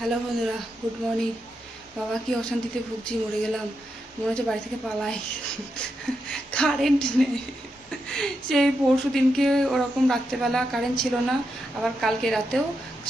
Hello বন্ধুরা, good morning. বাবা কি অশান্তিতে ভুগছি, মরে গেলাম মনে হচ্ছে, বাড়ি থেকে পালাই। কারেন্ট নেই। সেই পরশু দিনকে ওরকম রাত্রেবেলা কারেন্ট ছিল না, আবার কালকে রাতেও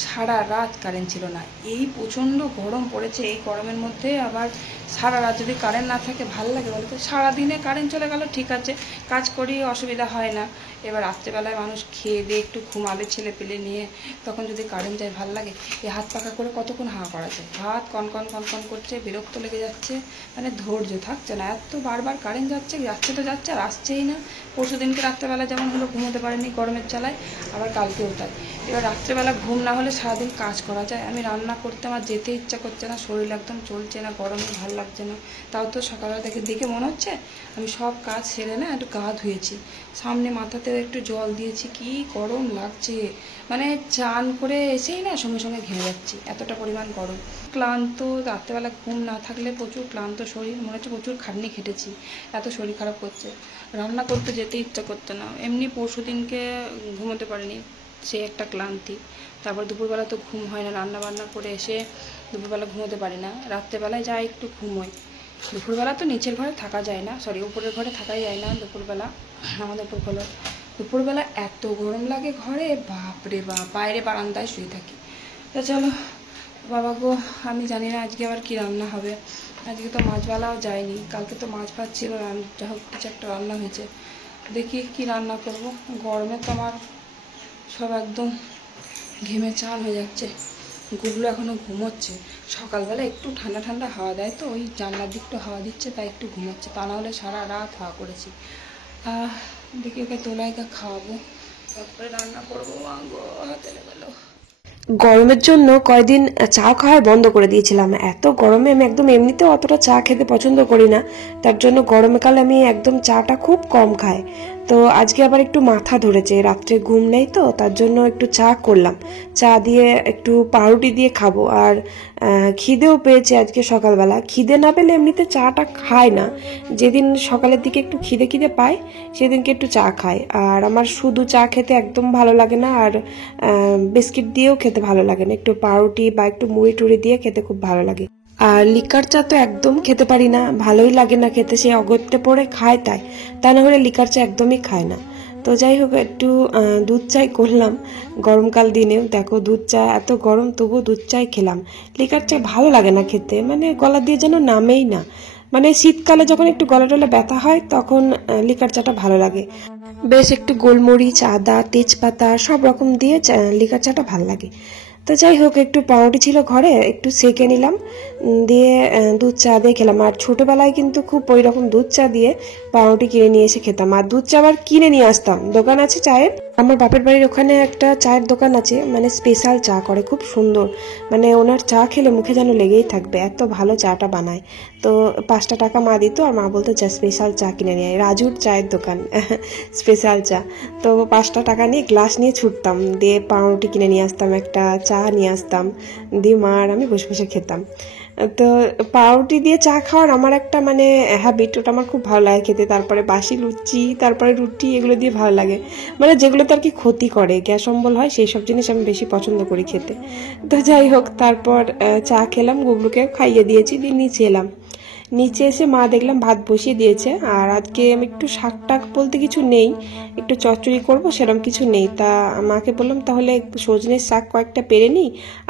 সারা রাত কারেন্ট ছিল না। এই প্রচণ্ড গরম পড়েছে, এই গরমের মধ্যে আবার সারা রাত যদি কারেন্ট না থাকে ভাল লাগে বলতে? সারাদিনে কারেন্ট চলে গেল ঠিক আছে, কাজ করি অসুবিধা হয় না, এবার রাত্রেবেলায় মানুষ খেয়ে দিয়ে একটু ঘুমালে ছেলে পেলে নিয়ে, তখন যদি কারেন্ট যায় ভাল লাগে? এই হাত পাকা করে কতক্ষণ হাওয়া করা যায়, হাত কনকন কনকন করছে, বিরক্ত লেগে যাচ্ছে, মানে ধৈর্য থাকছে না। এত বারবার কারেন্ট যাচ্ছে যাচ্ছে তো যাচ্ছে, আর আসছেই না। পরশু দিনকে রাত্রেবেলা যেমন হলো ঘুমোতে পারেনি গরমের জ্বালায়, আবার কালকেও তাই। এবার রাত্রেবেলা ঘুম না হলে সারাদিন কাজ করা যায়? আমি রান্না করতে আমার যেতে ইচ্ছা করছে না, শরীর একদম চলছে না, গরমে ভালো লাগছে না। তাও তো সকালবেলা দেখে মনে হচ্ছে আমি সব কাজ সেরে না একটু গা ধুয়েছি, সামনে মাথাতেও একটু জল দিয়েছি, কি গরম লাগছে, মানে চান করে এসেই না সঙ্গে সঙ্গে ঘেমে যাচ্ছি, এতটা পরিমাণ গরম। ক্লান্ত, রাত্রেবেলা ঘুম না থাকলে প্রচুর ক্লান্ত শরীর, মনে হচ্ছে প্রচুর খাটনি খেটেছি, এত শরীর খারাপ করছে। রান্না করতে যেতে ইচ্ছা করতে না, এমনি পরশু দিনকে ঘুমোতে পারিনি, সে একটা ক্লান্তি। তারপর দুপুরবেলা তো ঘুম হয় না, রান্না বান্না করে এসে দুপুরবেলা ঘুমোতে পারি না, রাত্রেবেলায় যাই একটু ঘুমোই। দুপুরবেলা তো নিচের ঘরে থাকা যায় না, সরি উপরের ঘরে থাকাই যায় না দুপুরবেলা, আমাদের উপর হলো। দুপুরবেলা এত গরম লাগে ঘরে, বাপরে বাপ, বাইরে বারান্দায় শুয়ে থাকি। তা চলো বাবা গো, আমি জানি না আজকে আবার কি রান্না হবে। আজকে তো মাছওয়ালাও যায়নি, কালকে তো মাছ ভাত ছিল, যা হোক কিছু একটা রান্না হয়েছে, দেখি কি রান্না করব। গরমে তো আমার সব একদম ঘেমে চাল হয়ে যাচ্ছে। গুগলো এখনও ঘুমোচ্ছে, সকালবেলা একটু ঠান্ডা ঠান্ডা হাওয়া দেয় তো, ওই জানলার দিকটা হাওয়া দিচ্ছে তাই একটু ঘুমোচ্ছে, তা না হলে সারা রাত হাওয়া করেছি। দেখি ওকে তোলাইকা খাওয়াবো, তারপরে রান্না করবো। হাতে গেল। গরমের জন্য কয়দিন চা খাওয়া বন্ধ করে দিয়েছিলাম। এত গরমে আমি একদম এমনিতেও অতটা চা খেতে পছন্দ করি না, তার জন্য গরমকালে আমি একদম চাটা খুব কম খাই। তো আজকে আবার একটু মাথা ধরেছে, রাত্রে ঘুম নেই তো, তার জন্য একটু চা করলাম, চা দিয়ে একটু পাউরুটি দিয়ে খাবো। আর খিদেও পেয়েছে আজকে সকালবেলা, খিদে না পেলে এমনিতে চাটা খাই না, যেদিন সকালের দিকে একটু খিদে খিদে পাই সেদিনকে একটু চা খাই। আর আমার শুধু চা খেতে একদম ভালো লাগে না, আর বিস্কিট দিয়েও খেতে ভালো লাগে না, একটু পাউরুটি বা একটু মুড়ি টুড়ি দিয়ে খেতে খুব ভালো লাগে। আর লিকার চা তো একদম খেতে পারি না, ভালোই লাগে না খেতে, সে অগত্যে পড়ে খায় তাই, তা না হলে লিকার চা একদমই খায় না। তো যাই হোক, একটু দুধ চাই করলাম গরমকাল দিনেও, দেখো দুধ চা এত গরম তবুও দুধ চাই খেলাম। লিকার চা ভালো লাগে না খেতে, মানে গলা দিয়ে যেন নামেই না, মানে শীতকালে যখন একটু গলা টলা ব্যথা হয় তখন লিকার চাটা ভালো লাগে, বেশ একটু গোলমরিচ, আদা, তেজপাতা সব রকম দিয়ে লিকার চাটা ভালো লাগে। তো যাই হোক, একটু পাউরুটি ছিল ঘরে, একটু সেঁকে নিলাম, দিয়ে দুধ চা দিয়ে খেলাম। আর ছোটবেলায় কিন্তু খুব ওই রকম দুধ চা দিয়ে পাউরুটি কিনে নিয়ে এসে খেতাম, আর দুধ চা আবার কিনে নিয়ে আসতাম, দোকান আছে চায়ের, আমার বাপের বাড়ির ওখানে একটা চায়ের দোকান আছে, মানে স্পেশাল চা করে, খুব সুন্দর, মানে ওনার চা খেলে মুখে যেন লেগেই থাকবে, এত ভালো চাটা বানায়। তো 5টা টাকা মা দিত, আর মা বলতো যা স্পেশাল চা কিনে নিয়ে, রাজুর চায়ের দোকান, স্পেশাল চা। তো 5টা টাকা নিয়ে গ্লাস নিয়ে ছুটতাম, দিয়ে পাউরুটি কিনে নিয়ে আসতাম, একটা চা নিয়ে আসতাম, দিয়ে মা আর আমি বসে বসে খেতাম। তো পাউরুটি দিয়ে চা খাওয়ার আমার একটা মানে হ্যাবিট, ওটা আমার খুব ভালো লাগে খেতে। তারপরে বাসি লুচি, তারপরে রুটি, এগুলো দিয়ে ভালো লাগে, মানে যেগুলোতে আর কি ক্ষতি করে, গ্যাস অম্বল হয়, সেই সব জিনিস আমি বেশি পছন্দ করি খেতে। তো যাই হোক, তারপর চা খেলাম, গুবলুকে খাইয়ে দিয়েছি, দিয়ে নিচে এলাম। নিচে এসে মা দেখলাম ভাত বসিয়ে দিয়েছে, আর আজকে আমি একটু শাক টাক বলতে কিছু নেই, একটু চচ্চড়ি করবো সেরকম কিছু নেই, তা মাকে বললাম তাহলে সজনের শাক কয়েকটা পেরে নিই।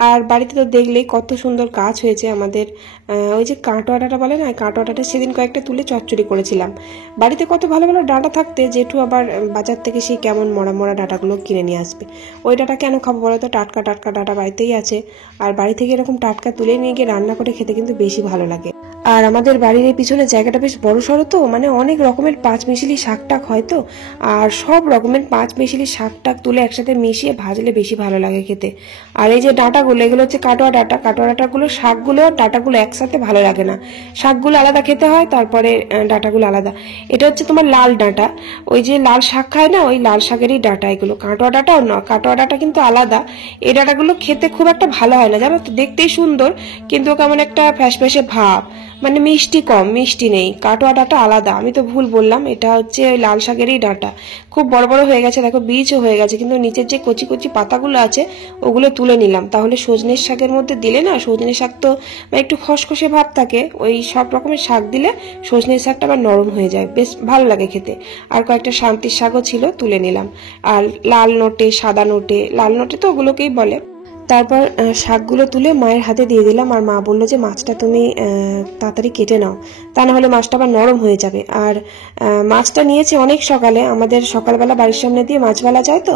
আর বাড়িতে তো দেখলেই কত সুন্দর গাছ হয়েছে আমাদের, ওই যে কাঁটোয়া ডাঁটা বলে না, কাঁটোয়া ডাঁটা সেদিন কয়েকটা তুলে চচ্চড়ি করেছিলাম। বাড়িতে কত ভালো ভালো ডাঁটা থাকতে জেঠু আবার বাজার থেকে সেই কেমন মরা মরা ডাঁটাগুলো কিনে নিয়ে আসবে, ওই ডাঁটা কেন খাবো বলো তো, টাটকা টাটকা ডাঁটা বাড়িতেই আছে, আর বাড়ি থেকে এরকম টাটকা তুলে নিয়ে গিয়ে রান্না করে খেতে কিন্তু বেশি ভালো লাগে। আর আমাদের বাড়ির এই পিছনে জায়গাটা বেশ বড় সড়ো তো, মানে অনেক রকমের পাঁচমিশালি শাক টাক হয় তো, আর সব রকমের পাঁচমিশালি শাক টাক তুলে একসাথে মিশিয়ে ভাজলে বেশি ভালো লাগে খেতে। আর এই যে ডাঁটাগুলো, এগুলো হচ্ছে কাটোয়া ডাঁটা, কাটোয়া ডাঁটাগুলো, শাকগুলো আর ডাঁটাগুলো একসাথে ভালো লাগে না, শাকগুলো আলাদা খেতে হয়, তারপরে ডাঁটাগুলো আলাদা। এটা হচ্ছে তোমার লাল ডাঁটা, ওই যে লাল শাক খায় না, ওই লাল শাকেরই ডাঁটা এগুলো, কাটোয়া ডাঁটাও না, কাটোয়া ডাঁটা কিন্তু আলাদা। এই ডাঁটাগুলো খেতে খুব একটা ভালো হয় না জানো তো, দেখতেই সুন্দর কিন্তু কেমন একটা ফ্যাসফ্যাসে ভাব, মানে মিষ্টি কম, মিষ্টি নেই। কাটোয়া ডাঁটা আলাদা, আমি তো ভুল বললাম, এটা হচ্ছে ওই লাল শাকেরই ডাঁটা। খুব বড় বড় হয়ে গেছে, দেখো বীজও হয়ে গেছে, কিন্তু নিচের যে কচি কচি পাতাগুলো আছে ওগুলো তুলে নিলাম। তাহলে সজনের শাকের মধ্যে দিলে না, সজনের শাক তো একটু খসখসে ভাব থাকে, ওই সব রকমের শাক দিলে সজনের শাকটা আবার নরম হয়ে যায়, বেশ ভালো লাগে খেতে। আর কয়েকটা শান্তির শাকও ছিল, তুলে নিলাম। আর লাল নোটে, সাদা নোটে, লাল নোটে তো ওগুলোকেই বলে। তারপর শাকগুলো তুলে মায়ের হাতে দিয়ে দিলাম, আর মা বললো যে মাছটা তুমি তাড়াতাড়ি কেটে নাও, তা না হলে মাছটা আবার নরম হয়ে যাবে। আর মাছটা নিয়েছে অনেক সকালে, আমাদের সকালবেলা বাড়ির সামনে দিয়ে মাছবেলা যায়, তো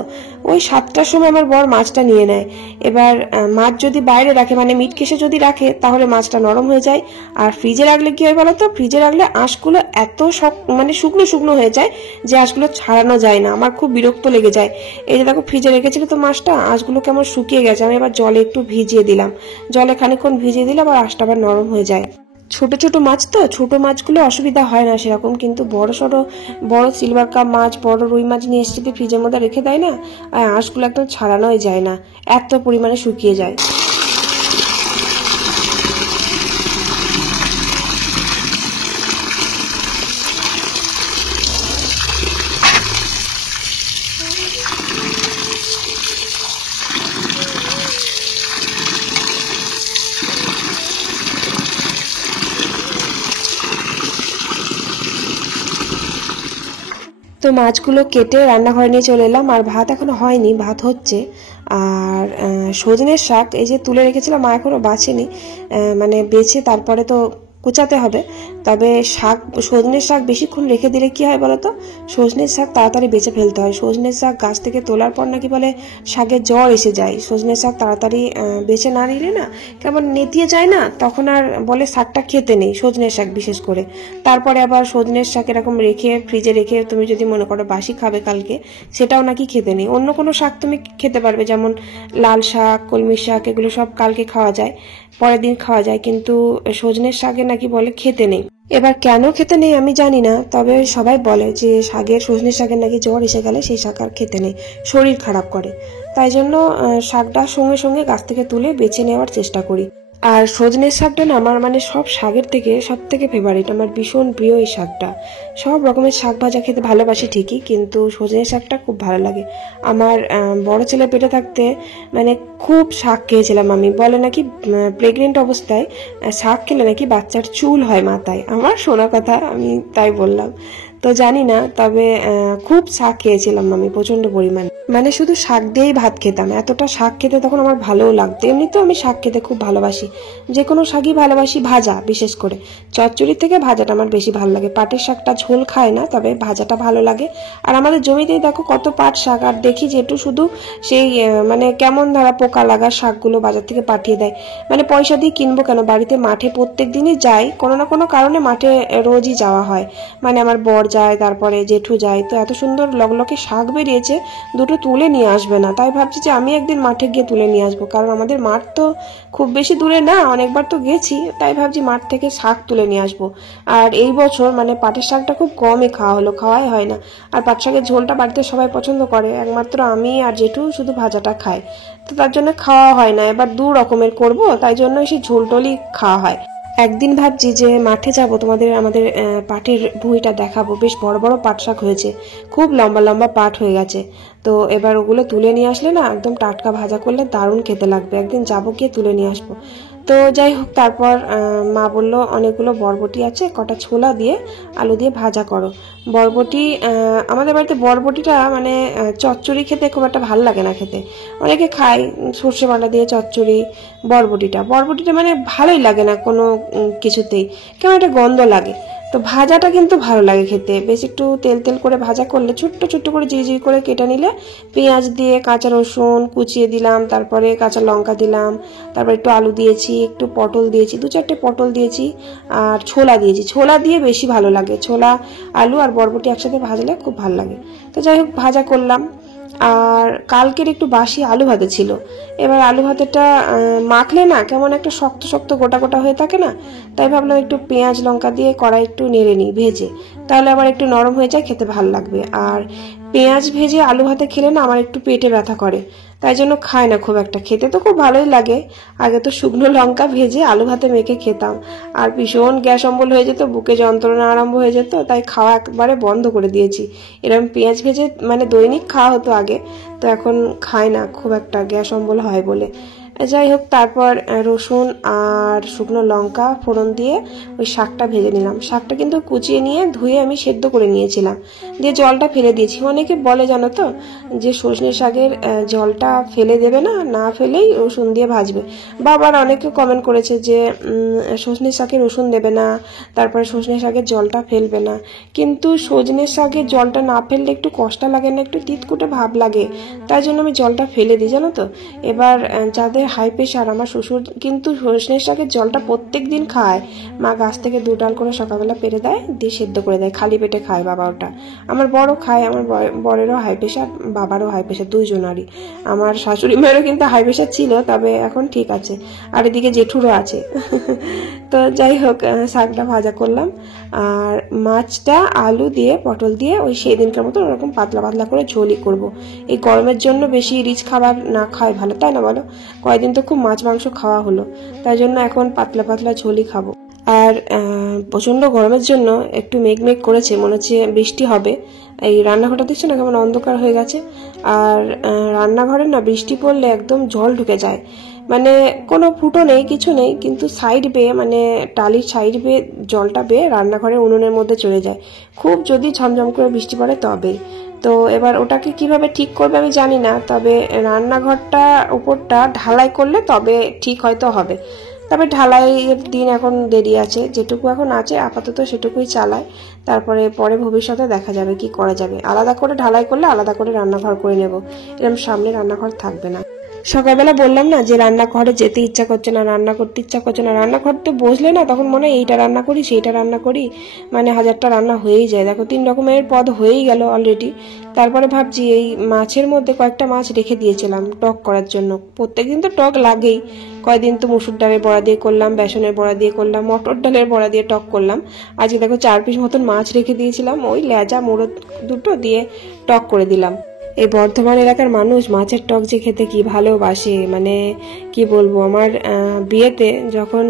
ওই 7টার সময় আমার বর মাছটা নিয়ে নেয়। এবার মাছ যদি বাইরে রাখে, মানে মিট কেসে যদি রাখে, তাহলে মাছটা নরম হয়ে যায়। আর ফ্রিজে রাখলে কি হয় বলো তো, ফ্রিজে রাখলে আঁশগুলো এত মানে শুকনো শুকনো হয়ে যায় যে আঁশগুলো ছাড়ানো যায় না, আমার খুব বিরক্ত লেগে যায়। এই যে দেখো ফ্রিজে রেখেছিল তো মাছটা, আঁশগুলো কেমন শুকিয়ে গেছে, আমি এবার জলে একটু ভিজিয়ে দিলাম, জলে খানিকক্ষণ ভিজিয়ে দিলাম, আর আঁশটা আবার নরম হয়ে যায়। ছোট ছোট মাছ তো, ছোট মাছগুলো অসুবিধা হয় না সেরকম, কিন্তু বড় সড়ো বড় সিলভার কাপ মাছ, বড় রুই মাছ নিয়ে এসে যদি ফ্রিজের মধ্যে রেখে দেয় না, আর আঁশগুলো একদম ছাড়ানোই যায় না, এত পরিমাণে শুকিয়ে যায়। তো মাছগুলো কেটে রান্নাঘরে নিয়ে চলে এলাম, আর ভাত এখনো হয়নি, ভাত হচ্ছে। আর সজনের শাক এই যে তুলে রেখেছিলাম, মা এখনো বাছেনি, মানে বেছে তারপরে তো কুচাতে হবে। তবে শাক, সজনের শাক বেশিক্ষণ রেখে দিলে কি হয় বলতো, সজনের শাক তাড়াতাড়ি বেছে ফেলতে হয়। সজনের শাক গাছ থেকে তোলার পর নাকি বলে শাকের জ্বর এসে যায়, সজনের শাক তাড়াতাড়ি বেছে না নিলে না কেমন নেতিয়ে যায় না, তখন আর বলে শাকটা খেতে নেই, সজনের শাক বিশেষ করে। তারপরে আবার সজনের শাক এরকম রেখে ফ্রিজে রেখে তুমি যদি মনে করো বাসি খাবে কালকে, সেটাও নাকি খেতে নেই। অন্য কোনো শাক তুমি খেতে পারবে, যেমন লাল শাক, কলমি শাক, এগুলো সব কালকে খাওয়া যায়, পরের দিন খাওয়া যায়, কিন্তু সজনের শাকে নাকি বলে খেতে নেই। এবার কেন খেতে নেই আমি জানি না, তবে সবাই বলে যে সজনের শাকের নাকি জ্বর এসে গেলে সেই শাক আর খেতে নেই, শরীর খারাপ করে। তাই জন্য শাকটা সঙ্গে সঙ্গে গাছ থেকে তুলে বেছে নেওয়ার চেষ্টা করি। আর সজনের শাকটা না আমার মানে সব শাকের থেকে সব থেকে ফেভারিট, আমার ভীষণ প্রিয় এই শাকটা। সব রকমের শাক ভাজা খেতে ভালোবাসি ঠিকই, কিন্তু সজনের শাকটা খুব ভালো লাগে। আমার বড় ছেলে পেটে থাকতে মানে খুব শাক খেয়েছিলাম আমি, বলে নাকি প্রেগনেন্ট অবস্থায় শাক খেলে নাকি বাচ্চার চুল হয় মাথায়, আমার শোনা কথা, আমি তাই বললাম। তো জানি না, তবে খুব শাক খেয়েছিলাম আমি প্রচন্ড পরিমাণে, মানে শুধু শাক দিয়েই ভাত খেতাম, এতটা শাক খেতে তখন আমার ভালোও লাগতো। এমনিতেও আমি শাক খেতে খুব ভালোবাসি, যে কোনো শাকই ভালোবাসি, ভাজা বিশেষ করে, চচ্চড়ির থেকে ভাজাটা আমার বেশি ভালো লাগে। পাটের শাকটা ঝোল খায় না, তবে ভাজাটা ভালো লাগে। আর আমাদের জমিতেই দেখো কত পাট শাক, আর দেখি যে একটু শুধু সেই মানে কেমন ধারা পোকা লাগা শাকগুলো বাজার থেকে পাঠিয়ে দেয়, মানে পয়সা দিয়ে কিনবো কেন, বাড়িতে মাঠে প্রত্যেক দিনই যাই, কোনো না কোনো কারণে মাঠে রোজই যাওয়া হয়, মানে আমার বর যায়, তারপরে জেঠু যায়, তো এত সুন্দর লগলকে শাক বেরিয়েছে, দুটো তুলে নিয়ে আসবে না, তাই ভাবছি যে আমি একদিন মাঠে গিয়ে তুলে নিয়ে আসবো, কারণ আমাদের মাঠ তো খুব বেশি দূরে না, অনেকবার তো গেছি, তাই ভাবছি মাঠ থেকে শাক তুলে নিয়ে আসবো। আর এই বছর মানে পাটের শাকটা খুব কমই খাওয়া হলো, খাওয়াই হয় না। আর পাট শাকের ঝোলটা বাড়িতে সবাই পছন্দ করে, একমাত্র আমি আর জেঠু শুধু ভাজাটা খায়, তো তার জন্য খাওয়া হয় না। এবার 2 রকমের করবো, তাই জন্য সেই ঝোল টোলই খাওয়া হয়। একদিন ভাবছি যে মাঠে যাব, আমাদের পাটের ভুঁইটা দেখাবো, বেশ বড় বড় পাট শাক হয়েছে, খুব লম্বা লম্বা পাট হয়ে গেছে। তো এবার ওগুলো তুলে নিয়ে আসলে না একদম টাটকা ভাজা করলে দারুণ খেতে লাগবে, একদিন যাবো, গিয়ে তুলে নিয়ে আসবো। তো যাই হোক, তারপর মা বললো অনেকগুলো বরবটি আছে, কটা ছোলা দিয়ে আলু দিয়ে ভাজা করো। বরবটি, আমাদের বাড়িতে বরবটিটা মানে চচ্চড়ি খেতে খুব একটা ভালো লাগে না খেতে, অনেকে খায় সর্ষে বাটা দিয়ে চচ্চড়ি, বরবটিটা মানে ভালোই লাগে না কোনো কিছুতেই, কেমন একটা গন্ধ লাগে। তো ভাজাটা কিন্তু ভালো লাগে খেতে, বেশ একটু তেল তেল করে ভাজা করলে, ছোট্ট ছোট্ট করে জিরি করে কেটে নিলে, পেঁয়াজ দিয়ে কাঁচা রসুন কুচিয়ে দিলাম, তারপরে কাঁচা লঙ্কা দিলাম, তারপর একটু আলু দিয়েছি, একটু পটল দিয়েছি, 2-4টে পটল দিয়েছি, আর ছোলা দিয়েছি। ছোলা দিয়ে বেশি ভালো লাগে, ছোলা আলু আর বরবটি একসাথে ভাজলে খুব ভালো লাগে। তো যাই হোক, ভাজা করলাম। আর কালকের একটু বাসি আলু ভাতে ছিল, এবার আলু ভাতেটা মাখলে না কেমন একটা শক্ত শক্ত গোটা গোটা হয়ে থাকে না, তাই ভাবলাম একটু পেঁয়াজ লঙ্কা দিয়ে কড়াই একটু নেড়ে নিই ভেজে, তাহলে আবার একটু নরম হয়ে যায়, খেতে ভালো লাগবে। আর পেঁয়াজ ভেজে আলু ভাতে খেলে না আমার একটু পেটে ব্যথা করে, তাই জন্য খাই না খুব একটা। খেতে তো খুব ভালোই লাগে, আগে তো শুকনো লঙ্কা ভেজে আলু ভাতে মেখে খেতাম, আর ভীষণ গ্যাস অম্বল হয়ে যেত, বুকে যন্ত্রণা আরম্ভ হয়ে যেত, তাই খাওয়া একবারে বন্ধ করে দিয়েছি। এরকম পেঁয়াজ ভেজে মানে দৈনিক খাওয়া হতো আগে, তো এখন খাই না খুব একটা, গ্যাস অম্বল হয় বলে। যাই হোক, তারপর রসুন আর শুকনো লঙ্কা ফোড়ন দিয়ে ওই শাকটা ভেজে নিলাম। শাকটা কিন্তু কুচিয়ে নিয়ে ধুয়ে আমি সেদ্ধ করে নিয়েছিলাম, দিয়ে জলটা ফেলে দিয়েছি। অনেকে বলে জানো তো যে সজনে শাকের জলটা ফেলে দেবে না, না ফেলেই রসুন দিয়ে ভাজবে। বাবার অনেকে কমেন্ট করেছে যে সজনে শাকে রসুন দেবে না, তারপরে সজনে শাকের জলটা ফেলবে না, কিন্তু সজনে শাকের জলটা না ফেললে একটু কষ্ট লাগে না, একটু তিতকুটে ভাব লাগে, তাই জন্য আমি জলটা ফেলে দিই জানো তো। এবার যাদের হাই প্রেশার, আমার শ্বশুর কিন্তু সজনে শাকের জলটা প্রত্যেক দিন খায়, মা গাছ থেকে 2 ডাল করে সকালবেলা পেরে দেয়, দিয়ে সেদ্ধ করে দেয়, খালি পেটে খায় বাবা ওটা। আমার বড় খায়, আমার বরেরও হাই প্রেশার, বাবারও হাই প্রেশার, দুইজনারই। আমার শাশুড়ি মায়েরও কিন্তু হাই প্রেশার ছিল, তবে এখন ঠিক আছে, আর এদিকে জেঠুরও আছে। তো যাই হোক, শাকটা ভাজা করলাম, আর মাছটা আলু দিয়ে পটল দিয়ে ওই সেদিনকার মতো ওরকম পাতলা পাতলা করে ঝোলই করব। এই গরমের জন্য বেশি রিচ খাবার না খাওয়াই ভালো, তাই না বলো? কয়েকদিন তো খুব মাছ মাংস খাওয়া হলো, তাই জন্য এখন পাতলা পাতলা ঝোলই খাবো। আর প্রচন্ড গরমের জন্য একটু মেঘ করেছে, মনে হচ্ছে বৃষ্টি হবে। এই রান্নাঘরটা দেখছো না কেমন অন্ধকার হয়ে গেছে, আর রান্নাঘরে না বৃষ্টি পড়লে একদম জল ঢুকে যায়, মানে কোনো ফুটো নেই, কিছু নেই, কিন্তু সাইড বেয়ে, মানে টালির সাইড বেয়ে জলটা বেয়ে রান্নাঘরে উনুনের মধ্যে চলে যায়। খুব যদি ঝমঝম করে বৃষ্টি পড়ে তবেই। তো এবার ওটাকে কিভাবে ঠিক করবে আমি জানি না, তবে রান্নাঘরটা উপরটা ঢালাই করলে তবে ঠিক হয়তো হবে। তবে ঢালাইয়ের দিন এখন দেরি আছে, যেটুকু এখন আছে আপাতত সেটুকুই চালায়, তারপরে পরে ভবিষ্যতে দেখা যাবে কি করা যাবে। আলাদা করে ঢালাই করলে আলাদা করে রান্নাঘর করে নেব, এরকম সামনে রান্নাঘর থাকবে না। সকালবেলা বললাম না যে রান্নাঘরে যেতে ইচ্ছা করছে না, রান্না করতে ইচ্ছা করছে না, রান্নাঘর তো বসলে না তখন মনে হয় এইটা রান্না করি সেইটা রান্না করি, মানে 1000টা রান্না হয়েই যায়। দেখো 3 রকমের পদ হয়েই গেল অলরেডি। তারপরে ভাবছি এই মাছের মধ্যে কয়েকটা মাছ রেখে দিয়েছিলাম টক করার জন্য, প্রত্যেকদিন তো টক লাগেই। কয়েকদিন তো মুসুর ডালের বড়া দিয়ে করলাম, বেসনের বড়া দিয়ে করলাম, মটর ডালের বড়া দিয়ে টক করলাম। আজকে দেখো 4 পিস মতন মাছ রেখে দিয়েছিলাম, ওই লেজা মুড়ো দুটো দিয়ে টক করে দিলাম। এই বর্ধমান এলাকার মানুষ মাছের টক যে খেতে কি ভালোবাসে, মানে কি বলবো। আমার বিয়েতে যখন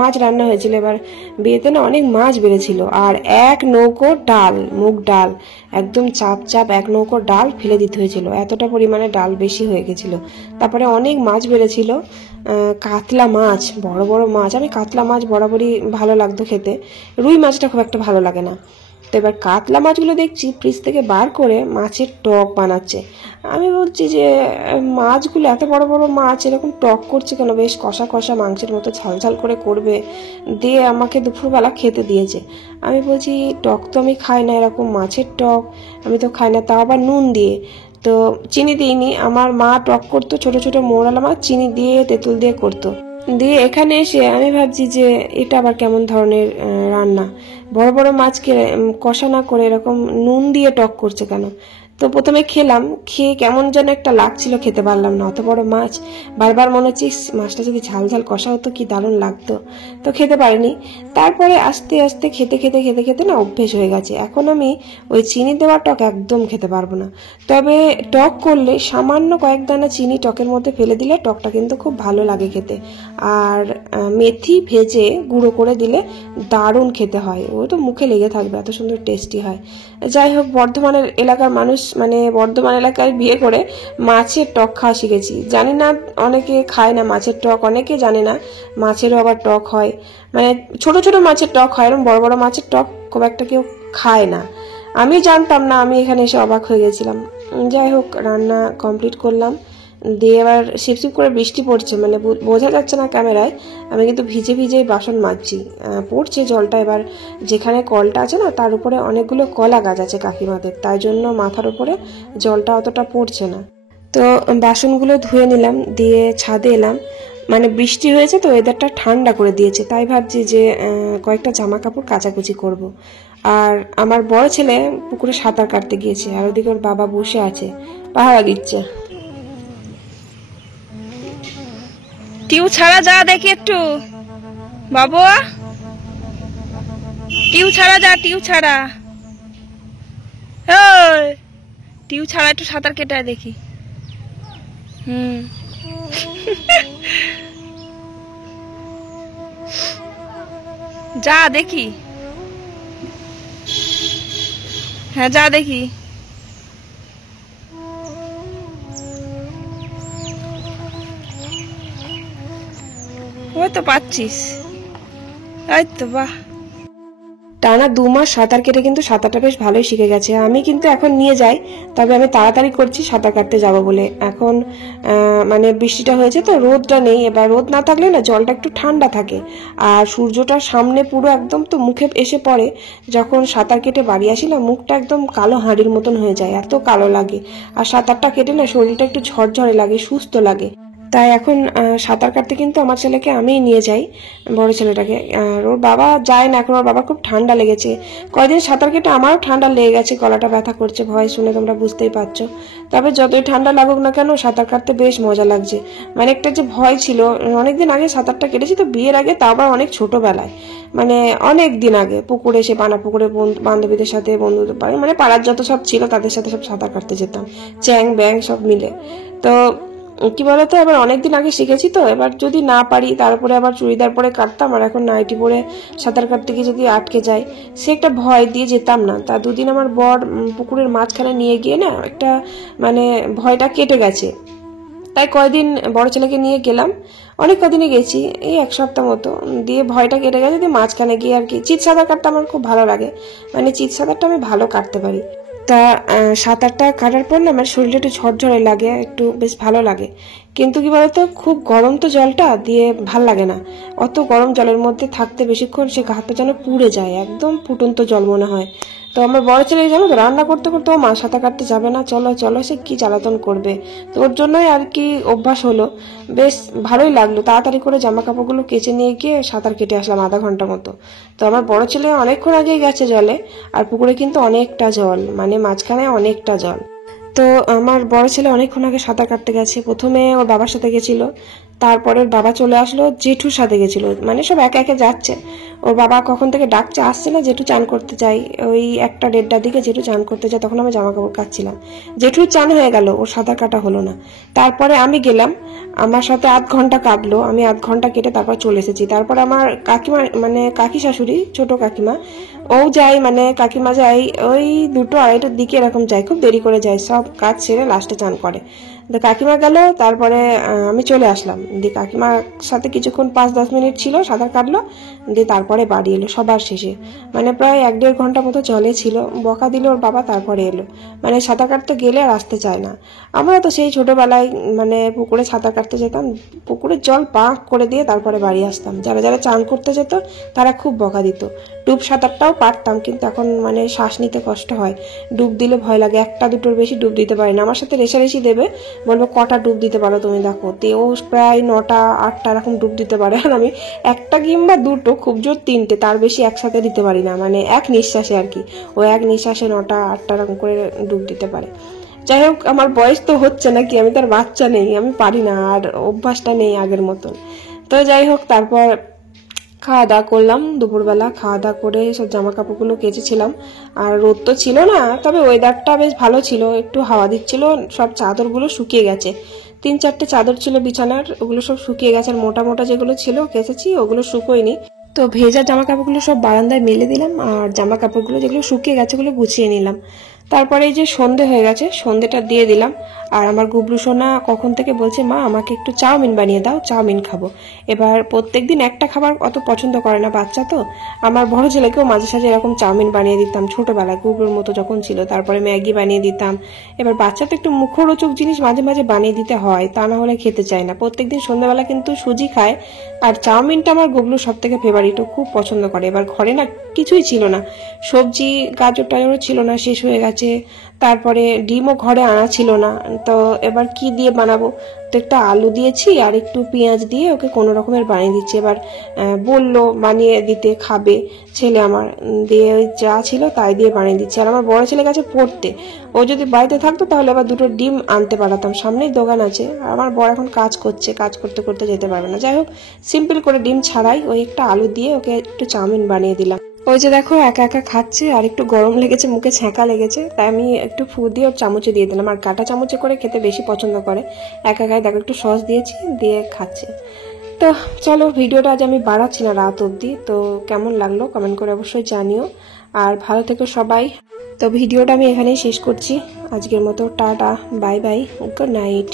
মাছ রান্না হয়েছিল, এবার বিয়েতে না অনেক মাছ বেড়েছিল, আর 1 নৌকো ডাল, মুগ ডাল, একদম চাপ চাপ 1 নৌকো ডাল ফেলে দিতে হয়েছিল, এতটা পরিমাণে ডাল বেশি হয়ে গেছিল। তারপরে অনেক মাছ বেড়েছিল, কাতলা মাছ, বড় বড় মাছ। আমি কাতলা মাছ বরাবরই ভালো লাগতো খেতে, রুই মাছটা খুব একটা ভালো লাগে না। তো এবার কাতলা মাছগুলো দেখছি ফ্রিজ থেকে বার করে মাছের টক বানাচ্ছে। আমি বলছি যে মাছগুলো এত বড় বড় মাছ এরকম টক করছে কেন, বেশ কষা কষা মাংসের মতো ঝাল ঝাল করে করবে, দিয়ে আমাকে দুপুরবেলা খেতে দিয়েছে। আমি বলছি টক তো আমি খাই না, এরকম মাছের টক আমি তো খাই না, তাও আবার নুন দিয়ে। তো চিনি দিইনি, আমার মা টক করতো ছোট ছোট মোড়ালা মাছ চিনি দিয়ে তেঁতুল দিয়ে করতো। দিয়ে এখানে এসে আমি ভাবছি যে এটা আবার কেমন ধরনের রান্না, বড় বড় মাছকে কষা না করে এরকম নুন দিয়ে টক করছে কেন। তো প্রথমে খেলাম, খেয়ে কেমন যেন একটা লাগছিল, খেতে পারলাম না। অত বড় মাছ, বারবার মনে হচ্ছে মাছটা যদি ঝাল ঝাল কষা হতো কি দারুণ লাগতো, তো খেতে পারিনি। তারপরে আস্তে আস্তে খেতে খেতে খেতে খেতে না অভ্যেস হয়ে গেছে, এখন আমি ওই চিনি দেওয়া টক একদম খেতে পারবো না। তবে টক করলে সামান্য কয়েক দানা চিনি টকের মধ্যে ফেলে দিলে টকটা কিন্তু খুব ভালো লাগে খেতে, আর মেথি ভেজে গুঁড়ো করে দিলে দারুণ খেতে হয়, ও তো মুখে লেগে থাকবে, এত সুন্দর টেস্টি হয়। যাই হোক, বর্ধমানের এলাকার মানুষ, মানে বর্ধমান এলাকায় বিয়ে করে মাছের টক খাওয়া শিখেছি। জানি না অনেকে খায় না মাছের টক, অনেকে জানে না মাছেরও আবার টক হয়, মানে ছোট ছোট মাছের টক হয়, এরকম বড় বড় মাছের টক খুব একটা কেউ খায় না। আমি জানতাম না, আমি এখানে এসে অবাক হয়ে গেছিলাম। যাই হোক, রান্না কমপ্লিট করলাম, দিয়ে এবার শিপশিপ করে বৃষ্টি পড়ছে, মানে বোঝা যাচ্ছে না ক্যামেরায়, আমি কিন্তু ভিজে ভিজেই বাসন মাজছি, পড়ছে জলটা। এবার যেখানে কলটা আছে না তার উপরে অনেকগুলো কলা গাছ আছে কাকিমাদের, তাই জন্য মাথার উপরে জলটা অতটা পড়ছে না। তো বাসনগুলো ধুয়ে নিলাম, দিয়ে ছাদে এলাম, মানে বৃষ্টি হয়েছে তো ওয়েদারটা ঠান্ডা করে দিয়েছে, তাই ভাবছি যে কয়েকটা জামা কাপড় কাচাকুচি করব। আর আমার বড় ছেলে পুকুরে সাঁতার কাটতে গিয়েছে, আর ওদিকে ওর বাবা বসে আছে পাহারা দিচ্ছে। টিউ ছাড়া যা দেখি একটু, বাবু টিউ ছাড়া যা, টিউ ছাড়া। টিউ ছাড়া একটু সাঁতার কেটে দেখি। যা দেখি। হ্যাঁ যা দেখি। ওই তো পাচ্ছিস, এই তো বাহ। টানা 2 মাস সাঁতার কেটে কিন্তু সাঁতারটা বেশ ভালোই শিখে গেছে। আমি কিন্তু এখন নিয়ে যাই, তবে আমি তাড়াতাড়ি করছি সাঁতার কাটতে যাব বলে। এখন মানে বৃষ্টিটা হয়েছে তো, রোদটা নেই। এবার রোদ না থাকলে না জলটা একটু ঠান্ডা থাকে, আর সূর্যটা সামনে পুরো একদম তো মুখে এসে পড়ে। যখন সাঁতার কেটে বাড়ি আসি না, মুখটা একদম কালো হাঁড়ির মতন হয়ে যায়, এত কালো লাগে। আর সাঁতারটা কেটে না শরীরটা একটু ঝরঝরে লাগে, সুস্থ লাগে। তাই এখন সাঁতার কাটতে কিন্তু আমার ছেলেকে আমিই নিয়ে যাই, বড় ছেলেটাকে। আর ওর বাবা যায় না এখন, ওর বাবা খুব ঠান্ডা লেগেছে। কয়েকদিন সাঁতার কেটে আমারও ঠান্ডা লেগে গেছে, গলাটা ব্যথা করছে, ভয় শুনে তোমরা বুঝতেই পারছো। তবে যতই ঠান্ডা লাগুক না কেন, সাঁতার কাটতে বেশ মজা লাগছে। মানে একটা যে ভয় ছিল, অনেকদিন আগে সাঁতারটা কেটেছি তো, বিয়ের আগে, তা আবার অনেক ছোটবেলায়, মানে অনেক দিন আগে পুকুরে, সে পানা পুকুরে বান্ধবীদের সাথে, বন্ধুদের মানে পাড়ার যত সব ছিল তাদের সাথে সব সাঁতার কাটতে যেতাম, চ্যাং ব্যাং সব মিলে। তো কি বলতো, এবার অনেকদিন আগে শিখেছি তো, এবার যদি না পারি, তারপরে আবার চুড়িদার পরে কাটতাম, আর এখন নাইটি পরে সাঁতার কাটতে গিয়ে যদি আটকে যায়, সে একটা ভয় দিয়ে যেতাম না। তা দুদিন আমার বর পুকুরের মাঝখানে নিয়ে গিয়ে না একটা মানে ভয়টা কেটে গেছে। তাই কয়দিন বড় ছেলেকে নিয়ে গেলাম, অনেক কদিনে গেছি, এই 1 সপ্তাহ মতো, দিয়ে ভয়টা কেটে গেছে। দিয়ে মাঝখানে গিয়ে আর কি চিৎ সাঁতার কাটতে আমার খুব ভালো লাগে, মানে চিৎ সাঁতারটা আমি ভালো কাটতে পারি। তা সাঁতারটা কাটার পর না আমার শরীরটা একটু ঝরঝরে লাগে, একটু বেশ ভালো লাগে। কিন্তু কি বলতো, খুব গরম তো জলটা, দিয়ে ভাল লাগে না অত গরম জলের মধ্যে থাকতে বেশিক্ষণ। সে হাতটা যেন পুড়ে যায়, একদম ফুটন্ত জল মনে হয়। তো আমার বড় ছেলে জানো তো, রান্না করতে করতে ও মা সাঁতার কাটতে যাবে না, চলো চলো, সে কি জ্বালাতন করবে। তো ওর জন্যই আর কি অভ্যাস হলো। বেশ ভালোই লাগলো, তাড়াতাড়ি করে জামা কাপড়গুলো কেচে নিয়ে গিয়ে সাঁতার কেটে আসলাম আধা ঘন্টা মতো। তো আমার বড় ছেলে অনেকক্ষণ আগেই গেছে জলে, আর পুকুরে কিন্তু অনেকটা জল, মানে মাঝখানে অনেকটা জল। তো আমার বড় ছেলে অনেকক্ষণ আগে সাঁতার কাটতে গেছে। প্রথমে ওর বাবার সাথে গেছিল, তারপরে ওর বাবা চলে আসলো, জেঠুর সাথে গেছিল, মানে সব একে একে যাচ্ছে। ওর বাবা কখন থেকে ডাকছে, আসছে না, জেঠু চান করতে যাই, ওই 1টা-1:30টার দিকে জেঠু চান করতে যায়, তখন আমি জামা কাপড় কাচ্ছিলাম। জেঠুর চান হয়ে গেল, ওর সাঁতার কাটা হলো না। তারপরে আমি গেলাম, আমার সাথে আধ ঘন্টা কাটলো, আমি আধ ঘন্টা কেটে তারপর চলে এসেছি। তারপর আমার কাকিমা, মানে কাকি শাশুড়ি, ছোট কাকিমা, ও যায়, মানে কাকিমা যায় ওই 2টো-2:30টার দিকে এরকম যায়, খুব দেরি করে যায়, সব কাজ ছেড়ে লাস্টে চান করে। তো কাকিমা গেল, তারপরে আমি চলে আসলাম। দিয়ে কাকিমার সাথে কিছুক্ষণ 5-10 মিনিট ছিল, সাঁতার কাটলো, দিয়ে তারপরে বাড়ি এলো সবার শেষে। মানে প্রায় 1-1.5 ঘন্টা মতো জলে ছিল, বকা দিল ওর বাবা, তারপরে এলো। মানে সাঁতার কাটতে গেলে আর আসতে চায় না। আমরা তো সেই ছোটবেলায় মানে পুকুরে সাঁতার কাটতে যেতাম, পুকুরের জল পাক করে দিয়ে তারপরে বাড়ি আসতাম। যারা যারা চান করতে যেত তারা খুব বকা দিত। ডুব সাঁতারটাও পারতাম, কিন্তু এখন মানে শ্বাস নিতে কষ্ট হয়, ডুব দিলে ভয় লাগে, 1টা-2টোর বেশি ডুব দিতে পারি না। আমার সাথে রেশারেশি দেবে, বলবো কটা ডুব দিতে পারো তুমি, দেখো। ও প্রায় 9টা-8টা এরকম ডুব দিতে পারে, আর আমি 1টা কিংবা 2টো, খুব জোর 3টে, তার বেশি একসাথে দিতে পারি না, মানে এক নিঃশ্বাসে আর কি। ও এক নিঃশ্বাসে 9টা-8টা এরকম করে ডুব দিতে পারে। যাই হোক, আমার বয়স তো হচ্ছে নাকি, আমি তার বাচ্চা নেই, আমি পারি না, আর অভ্যাসটা নেই আগের মতন। তো যাই হোক, তারপর খাওয়া দাওয়া করলাম, দুপুরবেলা খাওয়া দাওয়া করে সব জামা কাপড়গুলো কেচেছিলাম। আর রোদ তো ছিল না, তবে ওয়েদারটা বেশ ভালো ছিল, একটু হাওয়া দিচ্ছিল, সব চাদরগুলো শুকিয়ে গেছে। 3-4টে চাদর ছিল বিছানার, ওগুলো সব শুকিয়ে গেছে, আর মোটা মোটা যেগুলো ছিল কেচেছি, ওগুলো শুকোয়নি। তো ভেজা জামা কাপড়গুলো সব বারান্দায় মেলে দিলাম, আর জামা কাপড়গুলো যেগুলো শুকিয়ে গেছে ওগুলো গুছিয়ে নিলাম। তারপরে এই যে সন্ধে হয়ে গেছে, সন্ধেটা দিয়ে দিলাম। আর আমার গুবলু সোনা কখন থেকে বলছে, মা আমাকে একটু চাউমিন বানিয়ে দাও, চাউমিন খাবো। এবার প্রত্যেকদিন একটা খাবার অত পছন্দ করে না বাচ্চা তো। আমার বড় ছেলেকেও মাঝে সাঝে এরকম চাউমিন বানিয়ে দিতাম ছোটবেলায়, গুবলুর মতো যখন ছিল। তারপরে ম্যাগি বানিয়ে দিতাম। এবার বাচ্চা তো একটু মুখরোচক জিনিস মাঝে মাঝে বানিয়ে দিতে হয়, তা না হলে খেতে চায় না। প্রত্যেকদিন সন্ধ্যাবেলা কিন্তু সুজি খায়, আর চাউমিনটা আমার গুবলুর সব থেকে ফেভারিট, ও খুব পছন্দ করে। এবার ঘরে না কিছুই ছিল না, সবজি গাজর টাজরও ছিল না, শেষ হয়ে গেছে। তারপরে ডিমও ঘরে আনা ছিল না, তো এবার কি দিয়ে বানাবো। তো একটা আলু দিয়েছি আর একটু পেঁয়াজ দিয়ে ওকে কোনো রকমের বানিয়ে দিচ্ছি। এবার বললো বানিয়ে দিতে, খাবে ছেলে আমার, দিয়ে ওই যা ছিল তাই দিয়ে বানিয়ে দিচ্ছি। আর আমার বড় ছেলে গেছে পড়তে, ও যদি বাড়িতে থাকতো তাহলে আবার 2টো ডিম আনতে পারতাম, সামনেই দোকান আছে। আর আমার বড় এখন কাজ করছে, কাজ করতে করতে যেতে পারবে না। যাই হোক, সিম্পল করে ডিম ছাড়াই ওই একটা আলু দিয়ে ওকে একটু চাউমিন বানিয়ে দিলাম। ওই যে দেখো একা একা খাচ্ছে, আর একটু গরম লেগেছে, মুখে ছ্যাঁকা লেগেছে, তাই আমি একটু ফু দিয়ে ওর চামচে দিয়ে দিলাম। আর কাঁটা চামচে করে খেতে বেশি পছন্দ করে। একা একাই দেখো একটু সস দিয়েছি, দিয়ে খাচ্ছে। তো চলো, ভিডিওটা আজ আমি বাড়াচ্ছি না রাত অবধি। তো কেমন লাগলো কমেন্ট করে অবশ্যই জানিও, আর ভালো থেকো সবাই। তো ভিডিওটা আমি এখানেই শেষ করছি আজকের মতো। Tata, bye bye, good night.